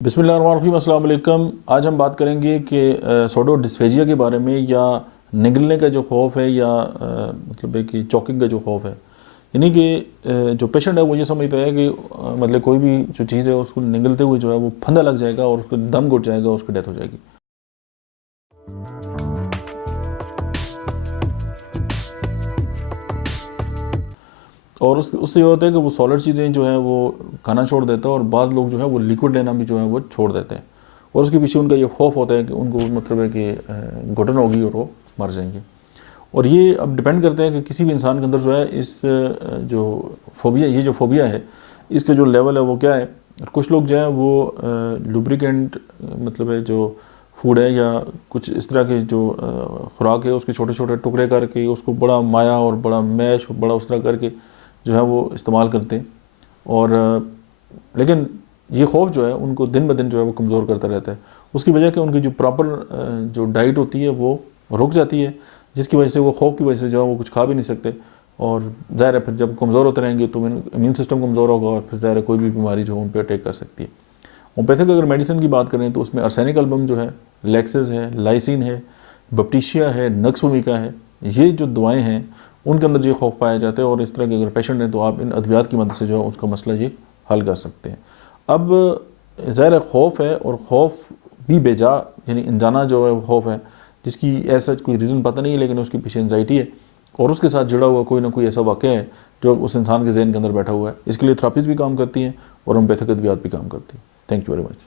बिस्मिल्लाहिर्रहमानिर्रहीम, अस्सलाम वालेकुम। आज हम बात करेंगे कि सूडोडिस्फेजिया के बारे में, या निगलने का जो खौफ है, या मतलब है कि चॉकिंग का जो खौफ है। यानी कि जो पेशेंट है वो ये समझता है कि मतलब कोई भी जो चीज़ है उसको निगलते हुए जो है वो फंदा लग जाएगा और उसको दम घुट जाएगा और उसकी डेथ हो जाएगी। और उससे ये होता है कि वो सॉलिड चीज़ें जो है वो खाना छोड़ देता है, और बाद लोग जो है वो लिक्विड लेना भी जो है वो छोड़ देते हैं। और उसके पीछे उनका ये खौफ होता है कि उनको मतलब है कि घुटन होगी और वो मर जाएंगे। और ये अब डिपेंड करते हैं कि किसी भी इंसान के अंदर जो है इस जो फोबिया, ये जो फोबिया है, इसका जो लेवल है वो क्या है। कुछ लोग जो है वो लुब्रिकेंट मतलब है जो फूड है या कुछ इस तरह के जो खुराक है उसके छोटे छोटे टुकड़े करके उसको बड़ा माया और बड़ा मैश बड़ा उस तरह करके जो है वो इस्तेमाल करते हैं। और लेकिन ये खौफ जो है उनको दिन ब दिन जो है वो कमज़ोर करता रहता है। उसकी वजह कि उनकी जो प्रॉपर जो डाइट होती है वो रुक जाती है, जिसकी वजह से वो खौफ की वजह से जो है वो कुछ खा भी नहीं सकते। और ज़ाहिर है फिर जब कमज़ोर होते रहेंगे तो इम्यून सिस्टम कमज़ोर होगा और फिर ज़ाहिर है कोई भी बीमारी जो है उन पर अटैक कर सकती है। होम्योपैथिक अगर मेडिसिन की बात करें तो उसमें आर्सेनिक एल्बम जो है, लेक्सेस है, लाइसिन है, बप्टीशिया है, नक्स वोमिका है, ये जो दवाएं हैं उनके अंदर ये खौफ पाया जाता है। और इस तरह के अगर पेशेंट हैं तो आप इन अद्वियात की मदद से जो है उसका मसला ये हल कर सकते हैं। अब ज़ाहिर खौफ है, और खौफ भी बेजा यानी अनजाना जो है खौफ है जिसकी ऐसा कोई रीज़न पता नहीं है, लेकिन उसके पीछे एंजाइटी है और उसके साथ जुड़ा हुआ कोई ना कोई ऐसा वाक़या है जो उस इंसान के ज़हन के अंदर बैठा हुआ है। इसके लिए थेरेपीज़ भी काम करती हैं और होम्योपैथिक अद्वियात भी काम करती हैं। Thank you very much.